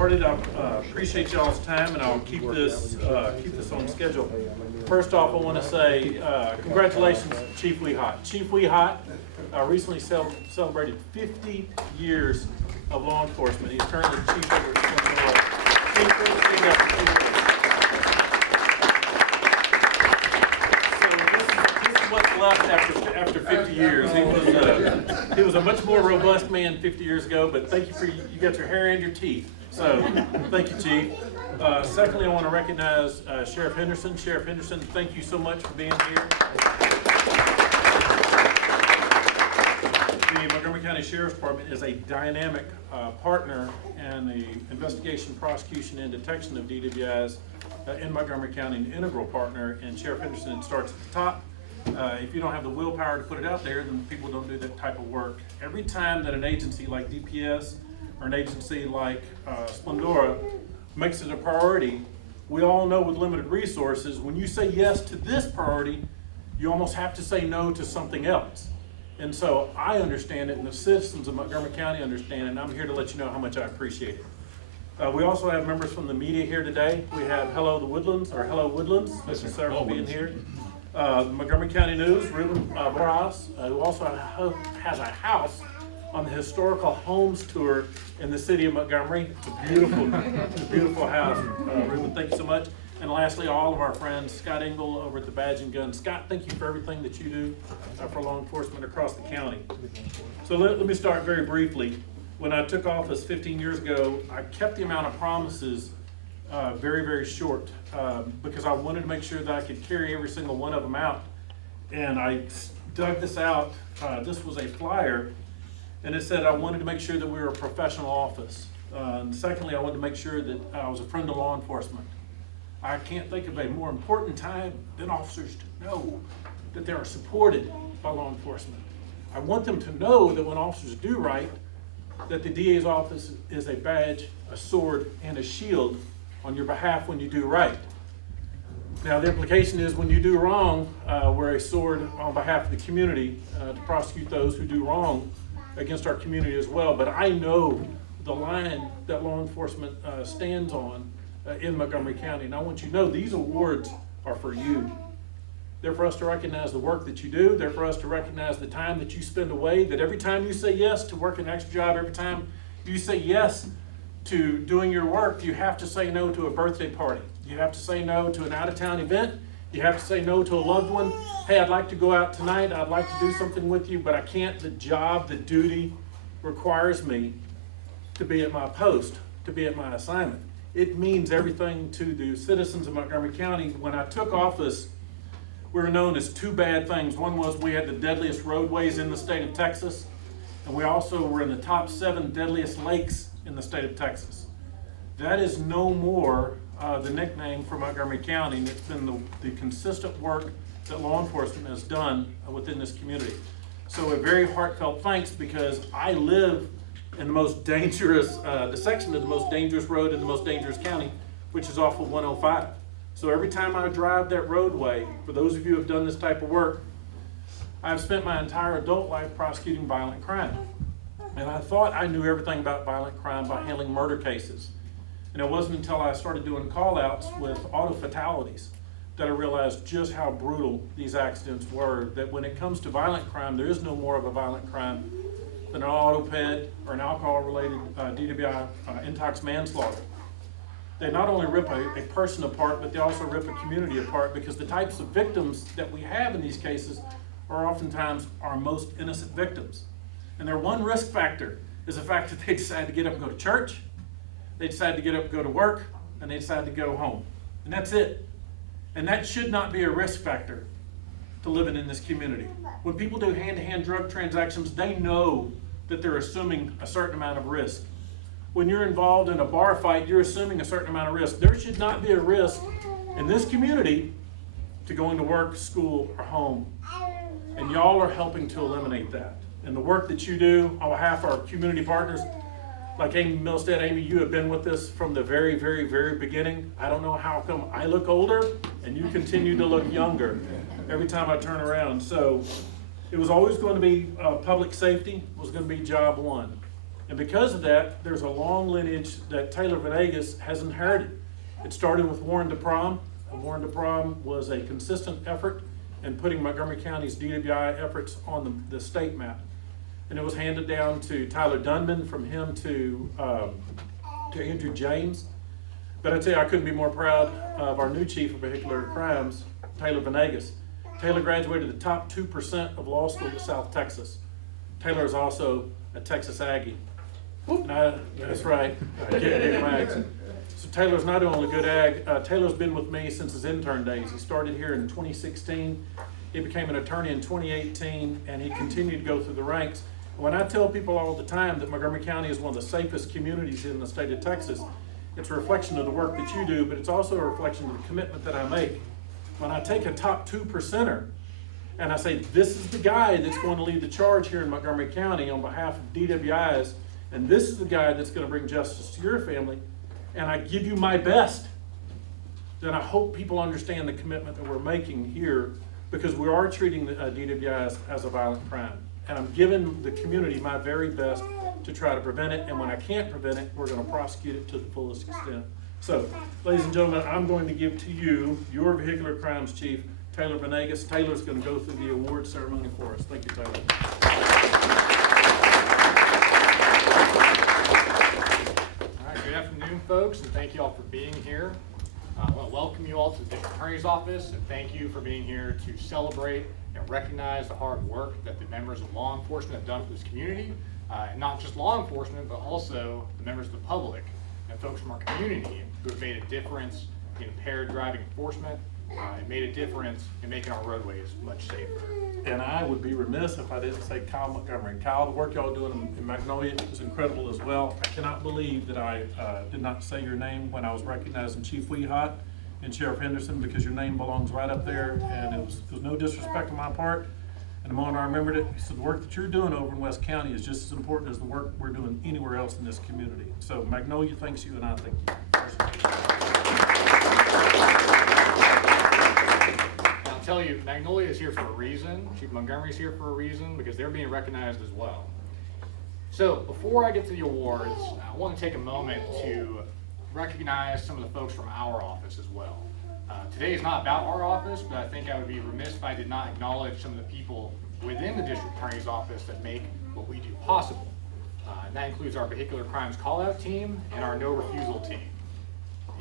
I appreciate y'all's time, and I'll keep this on schedule. First off, I want to say congratulations to Chief Wieghat. Chief Wieghat recently celebrated 50 years of law enforcement. He's currently chief over at Splendora. So this is what's left after 50 years. He was a much more robust man 50 years ago. But thank you for you got your hair and your teeth. So, thank you, Chief. Secondly, I want to recognize Sheriff Henderson. Sheriff Henderson, thank you so much for being here. The Montgomery County Sheriff's Department is a dynamic partner in the investigation, prosecution, and detection of DWIs in Montgomery County, an integral partner. And Sheriff Henderson, it starts at the top. If you don't have the willpower to put it out there, then people don't do that type of work. Every time that an agency like DPS or an agency like Splendora makes it a priority, we all know with limited resources, when you say yes to this priority, you almost have to say no to something else. And so I understand it, and the citizens of Montgomery County understand it, and I'm here to let you know how much I appreciate it. We also have members from the media here today. We have Hello Woodlands. Thank you, sir, for being here. Montgomery County News, Ruben Barras, who also has a house on the historical homes tour in the city of Montgomery. It's a beautiful house. Ruben, thank you so much. And lastly, all of our friends, Scott Engel over at the Badge and Gun. Scott, thank you for everything that you do for law enforcement across the county. So let me start very briefly. When I took office 15 years ago, I kept the amount of promises very, very short because I wanted to make sure that I could carry every single one of them out. And I dug this out. This was a flyer. And it said I wanted to make sure that we were a professional office. And secondly, I wanted to make sure that I was a friend of law enforcement. I can't think of a more important time than officers to know that they are supported by law enforcement. I want them to know that when officers do right, that the DA's office is a badge, a sword, and a shield on your behalf when you do right. Now, the implication is when you do wrong, we're a sword on behalf of the community to prosecute those who do wrong against our community as well. But I know the line that law enforcement stands on in Montgomery County. And I want you to know these awards are for you. They're for us to recognize the work that you do. They're for us to recognize the time that you spend away, that every time you say yes to working an extra job, every time you say yes to doing your work, you have to say no to a birthday party. You have to say no to an out-of-town event. You have to say no to a loved one. Hey, I'd like to go out tonight. I'd like to do something with you, but I can't. The job, the duty requires me to be at my post, to be at my assignment. It means everything to the citizens of Montgomery County. When I took office, we were known as two bad things. One was we had the deadliest roadways in the state of Texas, and we also were in the top 7 deadliest lakes in the state of Texas. That is no more the nickname for Montgomery County, and it's been the consistent work that law enforcement has done within this community. So a very heartfelt thanks, because I live in the most dangerous, the section of the most dangerous road in the most dangerous county, which is off of 105. So every time I drive that roadway, for those of you who have done this type of work, I've spent my entire adult life prosecuting violent crime. And I thought I knew everything about violent crime by handling murder cases. And it wasn't until I started doing call-outs with auto fatalities that I realized just how brutal these accidents were, that when it comes to violent crime, there is no more of a violent crime than an auto ped or an alcohol-related DWI intox manslaughter. They not only rip a person apart, but they also rip a community apart, because the types of victims that we have in these cases are oftentimes our most innocent victims. And their one risk factor is the fact that they decide to get up and go to church, they decide to get up and go to work, and they decide to go home. And that's it. And that should not be a risk factor to living in this community. When people do hand-to-hand drug transactions, they know that they're assuming a certain amount of risk. When you're involved in a bar fight, you're assuming a certain amount of risk. There should not be a risk in this community to going to work, school, or home. And y'all are helping to eliminate that. And the work that you do on behalf of our community partners, like Amy Milstead. Amy, you have been with us from the very, very, very beginning. I don't know how come I look older and you continue to look younger every time I turn around. So it was always going to be public safety was going to be job one. And because of that, there's a long lineage that Taylor Venegas has inherited. It started with Warren DeProm. Warren DeProm was a consistent effort in putting Montgomery County's DWI efforts on the state map. And it was handed down to Tyler Dunman, from him to Andrew James. But I tell you, I couldn't be more proud of our new chief of vehicular crimes, Taylor Venegas. Taylor graduated the top 2% of law school at South Texas. Taylor is also a Texas Aggie. That's right, get my accent. So Taylor's not only a good ag, Taylor's been with me since his intern days. He started here in 2016. He became an attorney in 2018, and he continued to go through the ranks. When I tell people all the time that Montgomery County is one of the safest communities in the state of Texas, it's a reflection of the work that you do, but it's also a reflection of the commitment that I make. When I take a top 2%er and I say, this is the guy that's going to lead the charge here in Montgomery County on behalf of DWIs, and this is the guy that's going to bring justice to your family, and I give you my best, then I hope people understand the commitment that we're making here, because we are treating the DWIs as a violent crime. And I'm giving the community my very best to try to prevent it, and when I can't prevent it, we're going to prosecute it to the fullest extent. So, ladies and gentlemen, I'm going to give to you your vehicular crimes chief, Taylor Venegas. Taylor's going to go through the award ceremony for us. Thank you, Taylor. All right, good afternoon, folks, and thank you all for being here. I want to welcome you all to the District Attorney's Office, and thank you for being here to celebrate and recognize the hard work that the members of law enforcement have done for this community, and not just law enforcement, but also the members of the public and folks from our community who have made a difference in impaired driving enforcement and made a difference in making our roadways much safer. And I would be remiss if I didn't say Kyle Montgomery. Kyle, the work y'all doing in Magnolia is incredible as well. I cannot believe that I did not say your name when I was recognizing Chief Wieghat and Sheriff Henderson, because your name belongs right up there, and it was no disrespect on my part. And the moment I remembered it, he said, the work that you're doing over in West County is just as important as the work we're doing anywhere else in this community. So Magnolia thanks you, and I thank you personally. I'll tell you, Magnolia is here for a reason. Chief Montgomery is here for a reason, because they're being recognized as well. So before I get to the awards, I want to take a moment to recognize some of the folks from our office as well. Today is not about our office, but I think I would be remiss if I did not acknowledge some of the people within the District Attorney's Office that make what we do possible. And that includes our Vehicular Crimes Call-Out Team and our No Refusal Team.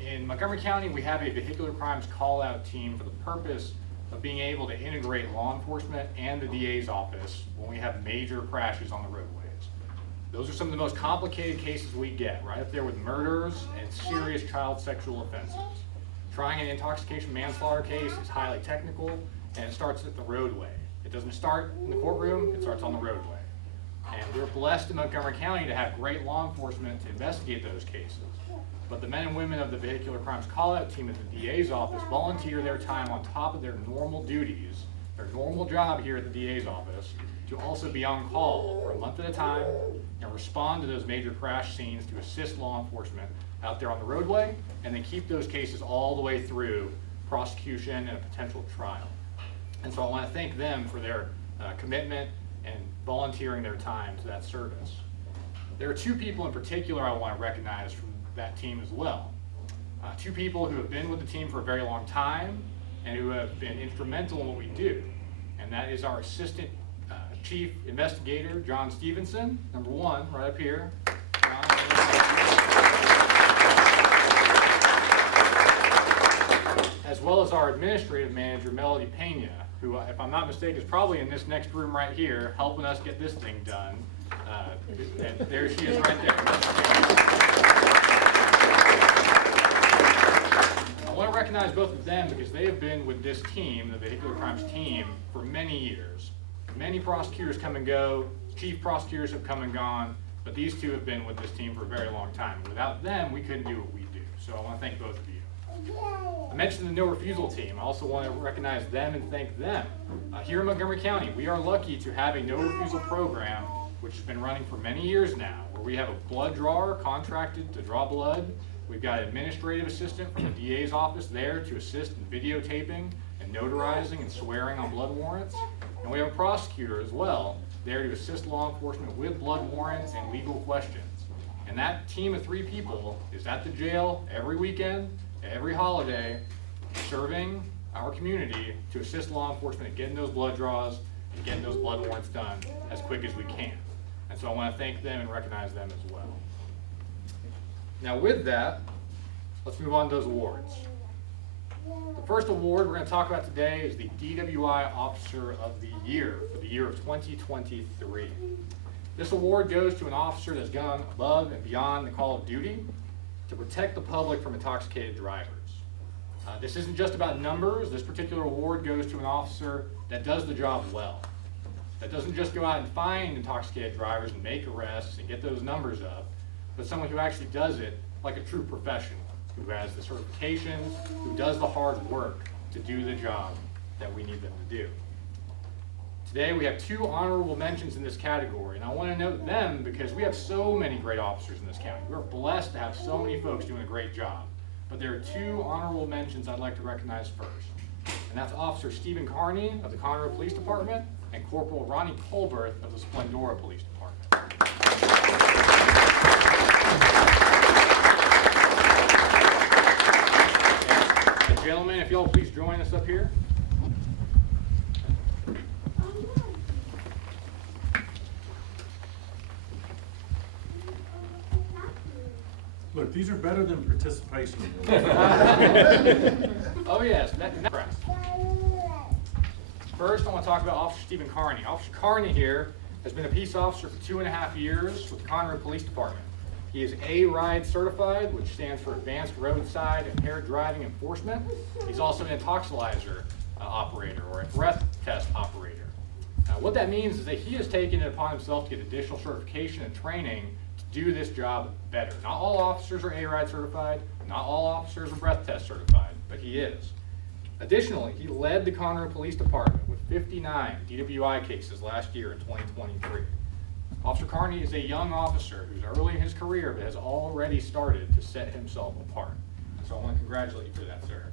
In Montgomery County, we have a Vehicular Crimes Call-Out Team for the purpose of being able to integrate law enforcement and the DA's office when we have major crashes on the roadways. Those are some of the most complicated cases we get, right up there with murders and serious child sexual offenses. Trying an intoxication manslaughter case is highly technical, and it starts at the roadway. It doesn't start in the courtroom, it starts on the roadway. And we're blessed in Montgomery County to have great law enforcement to investigate those cases. But the men and women of the Vehicular Crimes Call-Out Team at the DA's office volunteer their time on top of their normal duties, their normal job here at the DA's office, to also be on call for a month at a time and respond to those major crash scenes to assist law enforcement out there on the roadway, and then keep those cases all the way through prosecution and a potential trial. And so I want to thank them for their commitment and volunteering their time to that service. There are two people in particular I want to recognize from that team as well. Two people who have been with the team for a very long time and who have been instrumental in what we do. And that is our Assistant Chief Investigator, John Stevenson, number one, right up here. John, as well as our Administrative Manager, Melody Pena, who, if I'm not mistaken, is probably in this next room right here, helping us get this thing done. And there she is right there. I want to recognize both of them because they have been with this team, the Vehicular Crimes team, for many years. Many prosecutors come and go, chief prosecutors have come and gone, but these two have been with this team for a very long time. Without them, we couldn't do what we do. So I want to thank both of you. I mentioned the No Refusal Team. I also want to recognize them and thank them. Here in Montgomery County, we are lucky to have a No Refusal program, which has been running for many years now, where we have a blood drawer contracted to draw blood. We've got an administrative assistant from the DA's office there to assist in videotaping and notarizing and swearing on blood warrants. And we have a prosecutor as well there to assist law enforcement with blood warrants and legal questions. And that team of 3 people is at the jail every weekend, every holiday, serving our community to assist law enforcement in getting those blood draws and getting those blood warrants done as quick as we can. And so I want to thank them and recognize them as well. Now with that, let's move on to those awards. The first award we're going to talk about today is the DWI Officer of the Year for the year of 2023. This award goes to an officer that's gone above and beyond the call of duty to protect the public from intoxicated drivers. This isn't just about numbers. This particular award goes to an officer that does the job well, that doesn't just go out and find intoxicated drivers and make arrests and get those numbers up, but someone who actually does it like a true professional, who has the certifications, who does the hard work to do the job that we need them to do. Today we have 2 honorable mentions in this category, and I want to note them because we have so many great officers in this county. We're blessed to have so many folks doing a great job. But there are 2 honorable mentions I'd like to recognize first. And that's Officer Stephen Carney of the Conroe Police Department and Corporal Ronnie Colberth of the Splendora Police Department. And gentlemen, if y'all please join us up here. Look, these are better than participation. Oh yes, press. First, I want to talk about Officer Stephen Carney. Officer Carney here has been a peace officer for 2.5 years with the Conroe Police Department. He is A-RIDE certified, which stands for Advanced Roadside Impaired Driving Enforcement. He's also an intoxilizer operator or a breath test operator. What that means is that he has taken it upon himself to get additional certification and training to do this job better. Not all officers are A-RIDE certified, not all officers are breath test certified, but he is. Additionally, he led the Conroe Police Department with 59 DWI cases last year in 2023. Officer Carney is a young officer who's early in his career but has already started to set himself apart. So I want to congratulate you for that, sir.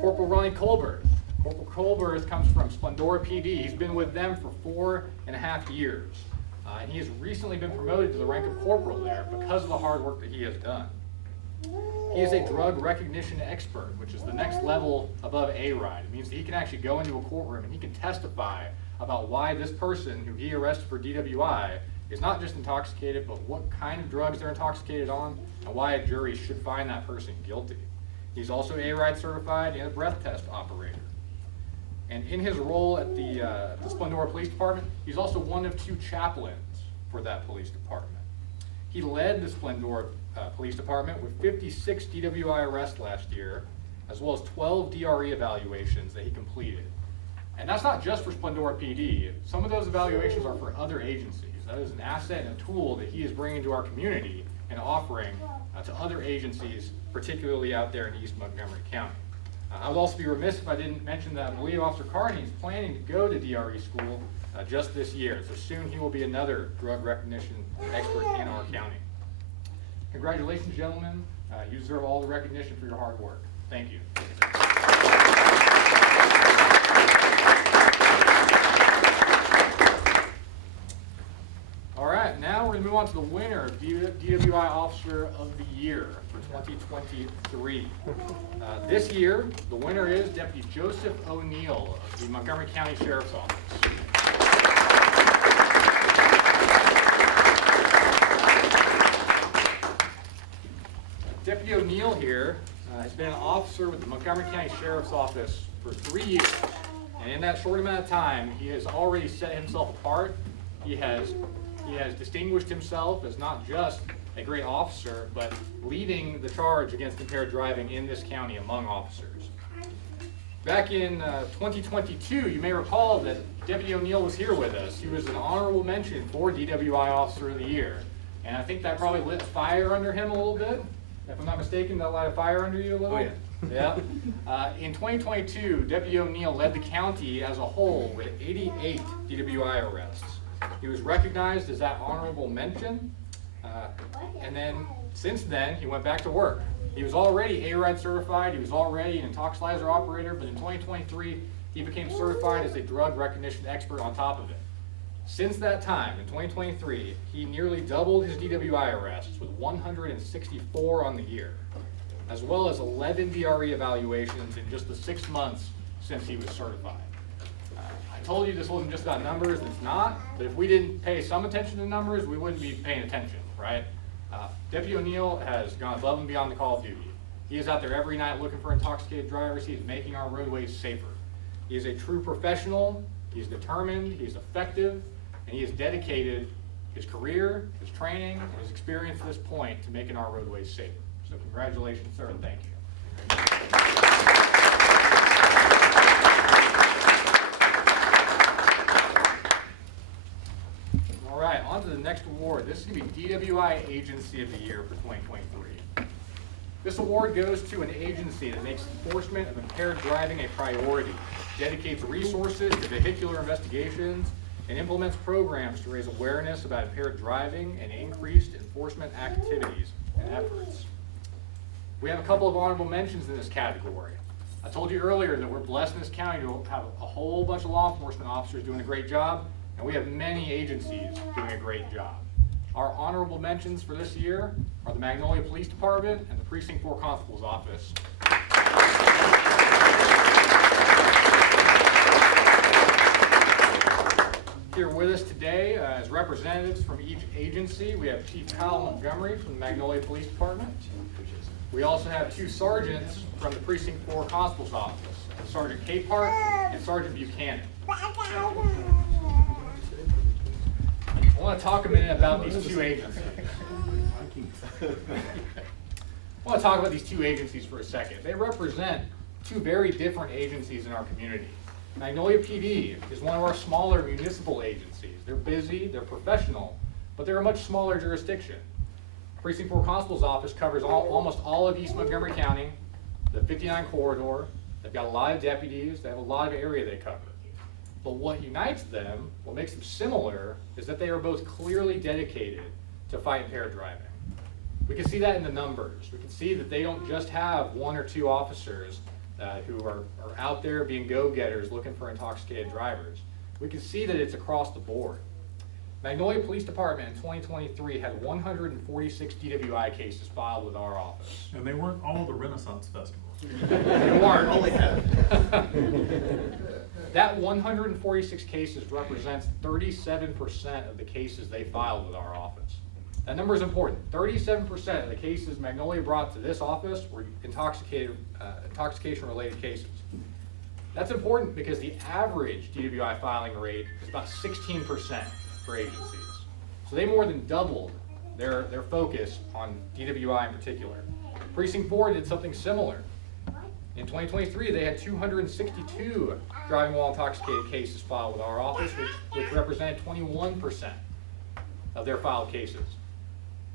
Corporal Ronnie Colberth. Corporal Colberth comes from Splendora PD. He's been with them for 4.5 years. And he has recently been promoted to the rank of corporal there because of the hard work that he has done. He is a drug recognition expert, which is the next level above A-RIDE. It means that he can actually go into a courtroom and he can testify about why this person who he arrested for DWI is not just intoxicated, but what kind of drugs they're intoxicated on and why a jury should find that person guilty. He's also A-RIDE certified and a breath test operator. And in his role at the Splendora Police Department, he's also one of 2 chaplains for that police department. He led the Splendora Police Department with 56 DWI arrests last year, as well as 12 DRE evaluations that he completed. And that's not just for Splendora PD. Some of those evaluations are for other agencies. That is an asset and a tool that he is bringing to our community and offering to other agencies, particularly out there in East Montgomery County. I would also be remiss if I didn't mention that I believe Officer Carney is planning to go to DRE school just this year. So soon he will be another drug recognition expert in our county. Congratulations, gentlemen. You deserve all the recognition for your hard work. Thank you. All right, now we're going to move on to the winner of DWI Officer of the Year for 2023. This year, the winner is Deputy Joseph O'Neill of the Montgomery County Sheriff's Office. Deputy O'Neill here has been an officer with the Montgomery County Sheriff's Office for 3 years. And in that short amount of time, he has already set himself apart. He has distinguished himself as not just a great officer, but leading the charge against impaired driving in this county among officers. Back in 2022, you may recall that Deputy O'Neill was here with us. He was an honorable mention for DWI Officer of the Year. And I think that probably lit fire under him a little bit. If I'm not mistaken, that light a fire under you a little? Oh, yeah. Yeah. In 2022, Deputy O'Neill led the county as a whole with 88 DWI arrests. He was recognized as that honorable mention, and then since then, he went back to work. He was already A-RIDE certified, he was already an intoxilizer operator, but in 2023, he became certified as a drug recognition expert on top of it. Since that time, in 2023, he nearly doubled his DWI arrests with 164 on the year, as well as 11 DRE evaluations in just the 6 months since he was certified. I told you this wasn't just about numbers, it's not, but if we didn't pay some attention to numbers, we wouldn't be paying attention, right? Deputy O'Neill has gone above and beyond the call of duty. He is out there every night looking for intoxicated drivers. He is making our roadways safer. He is a true professional, he's determined, he's effective, and he has dedicated his career, his training, and his experience to this point to making our roadways safer. So congratulations, sir, and thank you. All right, on to the next award. This is going to be DWI Agency of the Year for 2023. This award goes to an agency that makes enforcement of impaired driving a priority, dedicates resources to vehicular investigations, and implements programs to raise awareness about impaired driving and increased enforcement activities and efforts. We have a couple of honorable mentions in this category. I told you earlier that we're blessed in this county to have a whole bunch of law enforcement officers doing a great job, and we have many agencies doing a great job. Our honorable mentions for this year are the Magnolia Police Department and the Precinct 4 Constable's Office. Here with us today as representatives from each agency, we have Chief Kyle Montgomery from the Magnolia Police Department. We also have 2 sergeants from the Precinct 4 Constable's Office, Sergeant Capehart and Sergeant Buchanan. I want to talk a minute about these 2 agencies. I want to talk about these 2 agencies for a second. They represent 2 very different agencies in our community. Magnolia PD is one of our smaller municipal agencies. They're busy, they're professional, but they're a much smaller jurisdiction. Precinct 4 Constable's Office covers almost all of East Montgomery County, the 59 corridor. They've got a lot of deputies, they have a lot of area they cover. But what unites them, what makes them similar, is that they are both clearly dedicated to fight impaired driving. We can see that in the numbers. We can see that they don't just have 1 or 2 officers who are out there being go-getters looking for intoxicated drivers. We can see that it's across the board. Magnolia Police Department in 2023 had 146 DWI cases filed with our office. And they weren't all the Renaissance festivals. They weren't. Only half. That 146 cases represents 37% of the cases they filed with our office. That number is important. 37% of the cases Magnolia brought to this office were intoxication-related cases. That's important because the average DWI filing rate is about 16% for agencies. So they more than doubled their focus on DWI in particular. Precinct 4 did something similar. In 2023, they had 262 driving while intoxicated cases filed with our office, which represented 21% of their filed cases.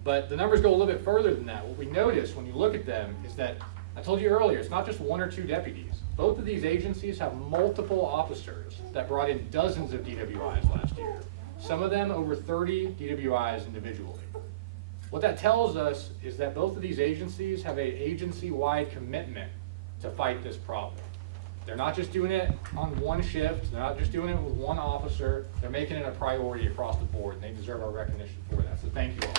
But the numbers go a little bit further than that. What we notice when you look at them is that, I told you earlier, it's not just 1 or 2 deputies. Both of these agencies have multiple officers that brought in dozens of DWIs last year. Some of them over 30 DWIs individually. What that tells us is that both of these agencies have an agency-wide commitment to fight this problem. They're not just doing it on 1 shift, they're not just doing it with 1 officer, they're making it a priority across the board, and they deserve our recognition for that, so thank you all.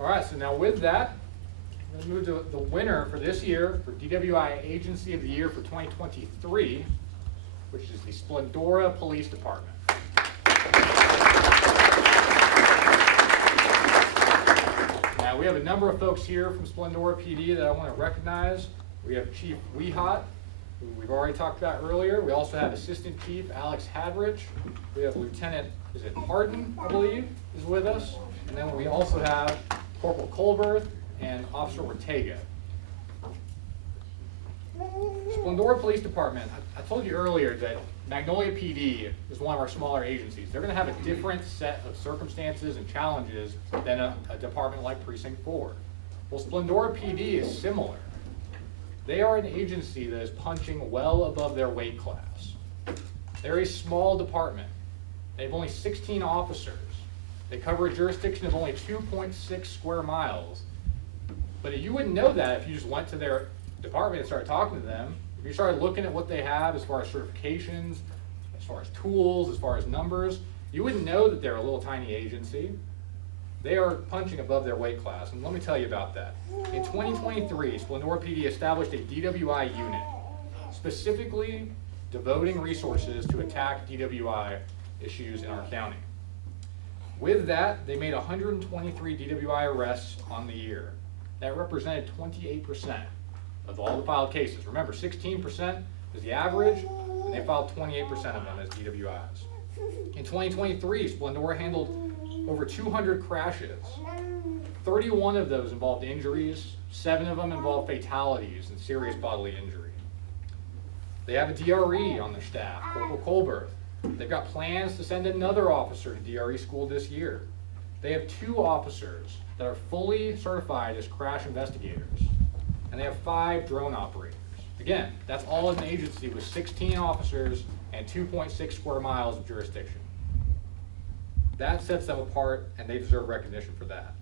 All right, so now with that, we're going to move to the winner for this year for DWI Agency of the Year for 2023, which is the Splendora Police Department. Now, we have a number of folks here from Splendora PD that I want to recognize. We have Chief Wieghat, who we've already talked about earlier. We also have Assistant Chief Alex Hadrich. We have Lieutenant, is it Harden, I believe, is with us. And then we also have Corporal Colberth and Officer Ortega. Splendora Police Department, I told you earlier that Magnolia PD is one of our smaller agencies. They're going to have a different set of circumstances and challenges than a department like Precinct 4. Well, Splendora PD is similar. They are an agency that is punching well above their weight class. They're a small department. They have only 16 officers. They cover a jurisdiction of only 2.6 square miles. But you wouldn't know that if you just went to their department and started talking to them. If you started looking at what they have as far as certifications, as far as tools, as far as numbers, you wouldn't know that they're a little tiny agency. They are punching above their weight class, and let me tell you about that. In 2023, Splendora PD established a DWI unit, specifically devoting resources to attack DWI issues in our county. With that, they made 123 DWI arrests on the year. That represented 28% of all the filed cases. Remember, 16% is the average, and they filed 28% of them as DWIs. In 2023, Splendora handled over 200 crashes. 31 of those involved injuries, 7 of them involved fatalities and serious bodily injury. They have a DRE on their staff, Corporal Colbert. They've got plans to send another officer to DRE school this year. They have 2 officers that are fully certified as crash investigators. And they have 5 drone operators. Again, that's all as an agency with 16 officers and 2.6 square miles of jurisdiction. That sets them apart, and they deserve recognition for that.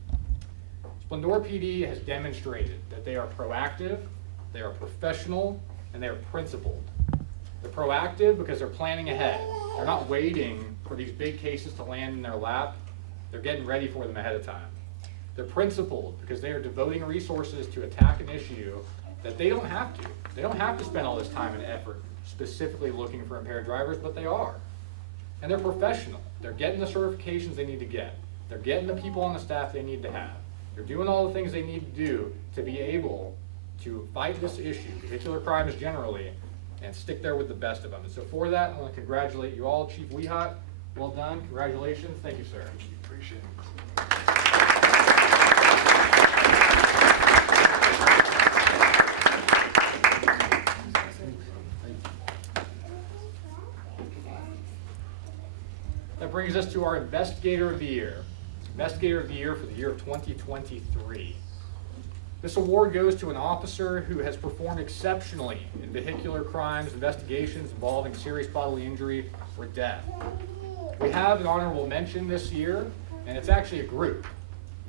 Splendora PD has demonstrated that they are proactive, they are professional, and they are principled. They're proactive because they're planning ahead. They're not waiting for these big cases to land in their lap. They're getting ready for them ahead of time. They're principled because they are devoting resources to attack an issue that they don't have to. They don't have to spend all this time and effort specifically looking for impaired drivers, but they are. And they're professional. They're getting the certifications they need to get. They're getting the people on the staff they need to have. They're doing all the things they need to do to be able to fight this issue, vehicular crimes generally, and stick there with the best of them. And so for that, I want to congratulate you all. Chief Wieghat, well done. Congratulations. Thank you, sir. Appreciate it. That brings us to our Investigator of the Year. Investigator of the Year for the year of 2023. This award goes to an officer who has performed exceptionally in vehicular crimes investigations involving serious bodily injury or death. We have an honorable mention this year, and it's actually a group.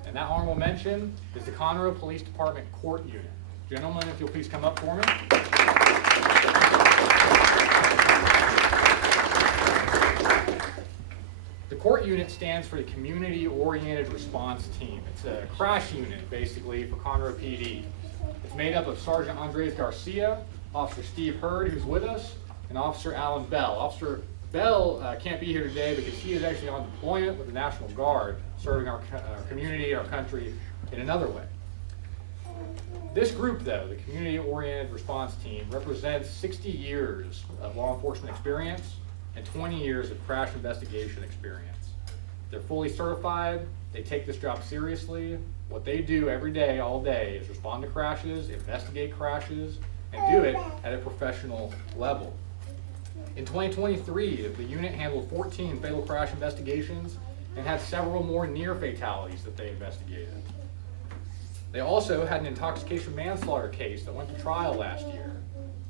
And that honorable mention is the Conroe Police Department Court Unit. Gentlemen, if you'll please come up for me. The court unit stands for the Community-Oriented Response Team. It's a crash unit, basically, for Conroe PD. It's made up of Sergeant Andres Garcia, Officer Steve Hurd, who's with us, and Officer Alan Bell. Officer Bell can't be here today because he is actually on deployment with the National Guard, serving our community, our country, in another way. This group, though, the Community-Oriented Response Team, represents 60 years of law enforcement experience and 20 years of crash investigation experience. They're fully certified, they take this job seriously. What they do every day, all day, is respond to crashes, investigate crashes, and do it at a professional level. In 2023, the unit handled 14 fatal crash investigations and had several more near fatalities that they investigated. They also had an intoxication manslaughter case that went to trial last year.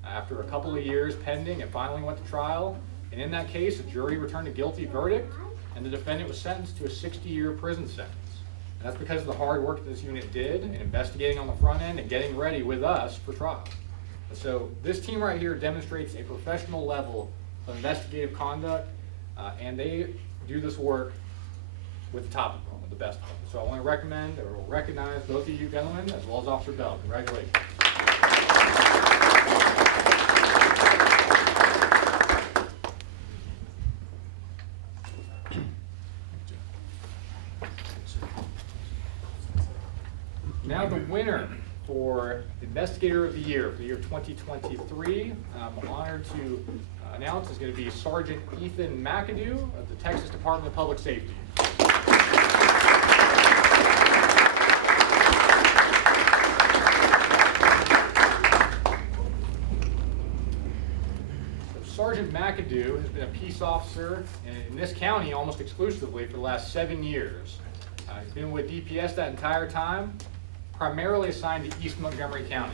After a couple of years pending, it finally went to trial. And in that case, a jury returned a guilty verdict, and the defendant was sentenced to a 60-year prison sentence. And that's because of the hard work that this unit did in investigating on the front end and getting ready with us for trial. And so this team right here demonstrates a professional level of investigative conduct, and they do this work with the top of them, with the best of them. So I want to recommend or recognize both of you gentlemen, as well as Officer Bell. Congratulations. Now the winner for Investigator of the Year for the year 2023, I'm honored to announce is going to be Sergeant Ethan McAdoo of the Texas Department of Public Safety. Sergeant McAdoo has been a peace officer in this county almost exclusively for the last 7 years. He's been with DPS that entire time, primarily assigned to East Montgomery County.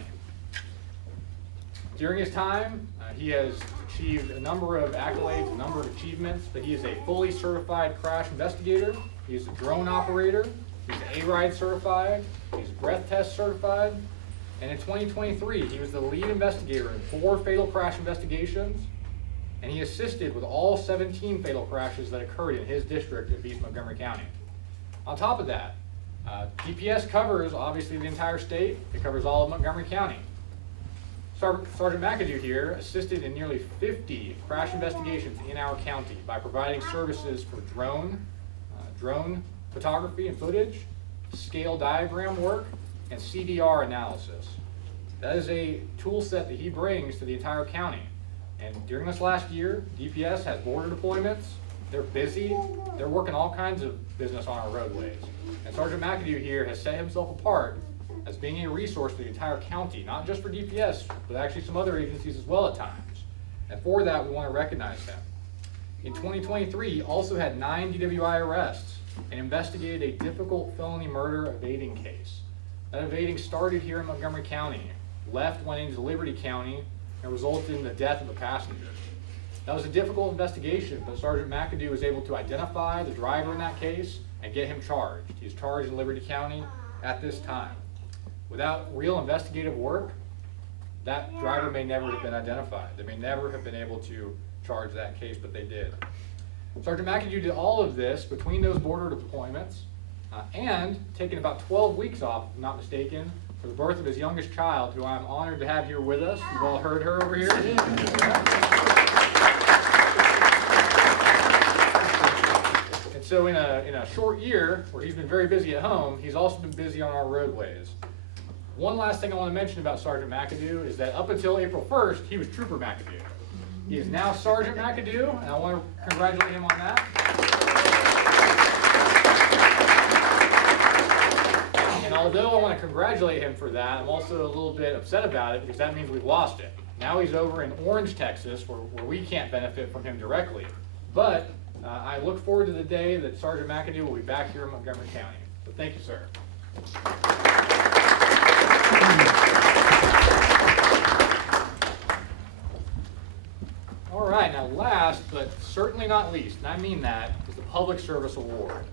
During his time, he has achieved a number of accolades, a number of achievements, but he is a fully certified crash investigator. He's a drone operator, he's A-Ride certified, he's breath test certified, and in 2023, he was the lead investigator in 4 fatal crash investigations, and he assisted with all 17 fatal crashes that occurred in his district of East Montgomery County. On top of that, DPS covers obviously the entire state. It covers all of Montgomery County. Sergeant McAdoo here assisted in nearly 50 crash investigations in our county by providing services for drone photography and footage, scale diagram work, and CDR analysis. That is a tool set that he brings to the entire county. And during this last year, DPS has border deployments. They're busy. They're working all kinds of business on our roadways. And Sergeant McAdoo here has set himself apart as being a resource for the entire county, not just for DPS, but actually some other agencies as well at times. And for that, we want to recognize him. In 2023, he also had 9 DWI arrests and investigated a difficult felony murder evading case. That evading started here in Montgomery County, went into Liberty County, and resulted in the death of a passenger. That was a difficult investigation, but Sergeant McAdoo was able to identify the driver in that case and get him charged. He's charged in Liberty County at this time. Without real investigative work, that driver may never have been identified. They may never have been able to charge that case, but they did. Sergeant McAdoo did all of this between those border deployments and taking about 12 weeks off, if I'm not mistaken, for the birth of his youngest child, who I'm honored to have here with us. You've all heard her over here. And so in a short year, where he's been very busy at home, he's also been busy on our roadways. One last thing I want to mention about Sergeant McAdoo is that up until April 1st, he was Trooper McAdoo. He is now Sergeant McAdoo, and I want to congratulate him on that. And although I want to congratulate him for that, I'm also a little bit upset about it because that means we've lost it. Now he's over in Orange, Texas, where we can't benefit from him directly. But I look forward to the day that Sergeant McAdoo will be back here in Montgomery County. So thank you, sir. All right, now last, but certainly not least, and I mean that, is the Public Service Award.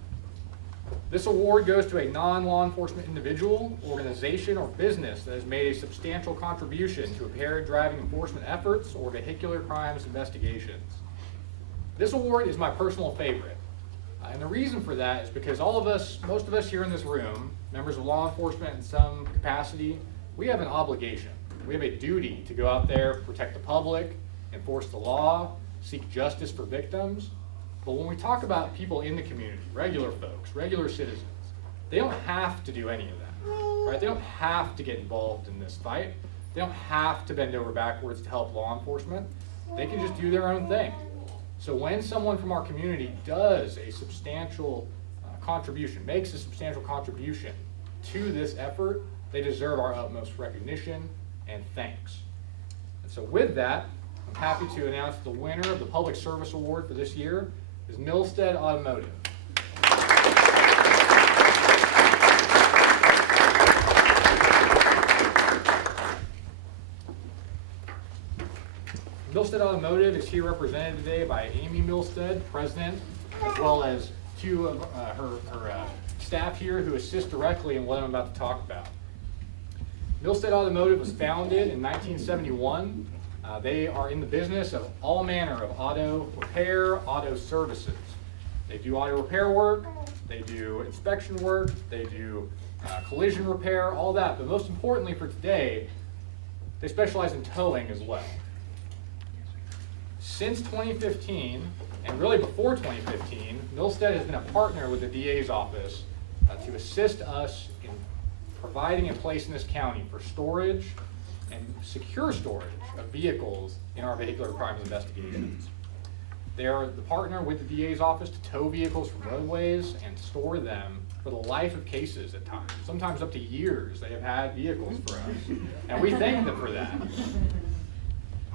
This award goes to a non-law enforcement individual, organization, or business that has made a substantial contribution to impaired driving enforcement efforts or vehicular crimes investigations. This award is my personal favorite. And the reason for that is because most of us here in this room, members of law enforcement in some capacity, we have an obligation. We have a duty to go out there, protect the public, enforce the law, seek justice for victims. But when we talk about people in the community, regular folks, regular citizens, they don't have to do any of that, right? They don't have to get involved in this fight. They don't have to bend over backwards to help law enforcement. They can just do their own thing. So when someone from our community does a substantial contribution, makes a substantial contribution to this effort, they deserve our utmost recognition and thanks. And so with that, I'm happy to announce the winner of the Public Service Award for this year is Milstead Automotive. Milstead Automotive is here represented today by Amy Milstead, president, as well as 2 of her staff here who assist directly in what I'm about to talk about. Milstead Automotive was founded in 1971. They are in the business of all manner of auto repair, auto services. They do auto repair work, they do inspection work, they do collision repair, all that. But most importantly for today, they specialize in towing as well. Since 2015, and really before 2015, Milstead has been a partner with the DA's office to assist us in providing a place in this county for storage and secure storage of vehicles in our vehicular crimes investigations. They are the partner with the DA's office to tow vehicles from roadways and store them for the life of cases at times. Sometimes up to years they have had vehicles for us, and we thank them for that.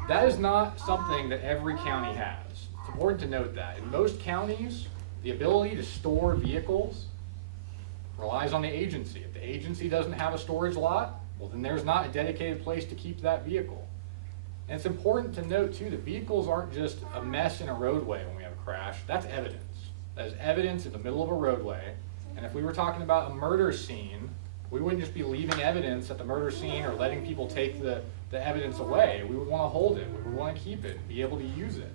That is not something that every county has. It's important to note that. In most counties, the ability to store vehicles relies on the agency. If the agency doesn't have a storage lot, well then there's not a dedicated place to keep that vehicle. And it's important to note too that vehicles aren't just a mess in a roadway when we have a crash. That's evidence. as evidence in the middle of a roadway. And if we were talking about a murder scene, we wouldn't just be leaving evidence at the murder scene or letting people take the evidence away. We would want to hold it, we would want to keep it, be able to use it.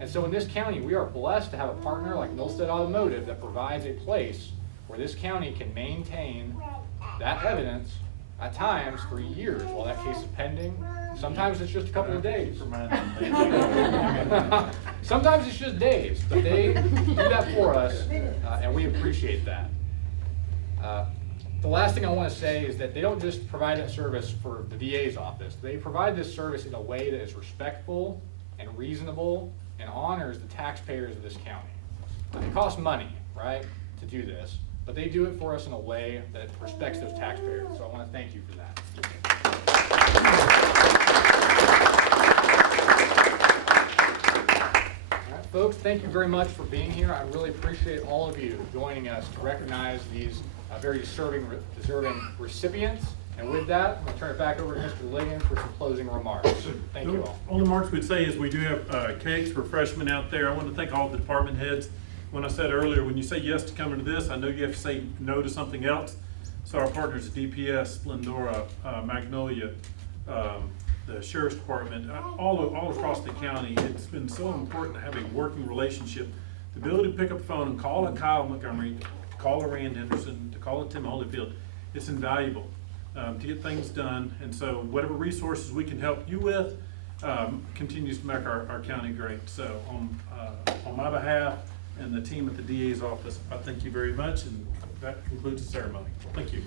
And so in this county, we are blessed to have a partner like Milstead Automotive that provides a place where this county can maintain that evidence at times for years while that case is pending. Sometimes it's just a couple of days. Sometimes it's just days, but they do that for us, and we appreciate that. The last thing I want to say is that they don't just provide that service for the DA's office. They provide this service in a way that is respectful and reasonable and honors the taxpayers of this county. It costs money, right, to do this, but they do it for us in a way that respects those taxpayers. So I want to thank you for that. All right, folks, thank you very much for being here. I really appreciate all of you joining us to recognize these very deserving recipients. And with that, I'm going to turn it back over to Mr. Ligon for some closing remarks. Thank you all. Only remarks we'd say is we do have cakes, refreshment out there. I want to thank all the department heads. When I said earlier, when you say yes to coming to this, I know you have to say no to something else. So our partners, DPS, Splendora, Magnolia, the Sheriff's Department, all across the county, it's been so important to have a working relationship. The ability to pick up the phone and call a Kyle Montgomery, to call a Rand Henderson, to call a Tim Holyfield, it's invaluable to get things done. And so whatever resources we can help you with continues to make our county great. So on my behalf and the team at the DA's office, I thank you very much, and that concludes the ceremony. Thank you.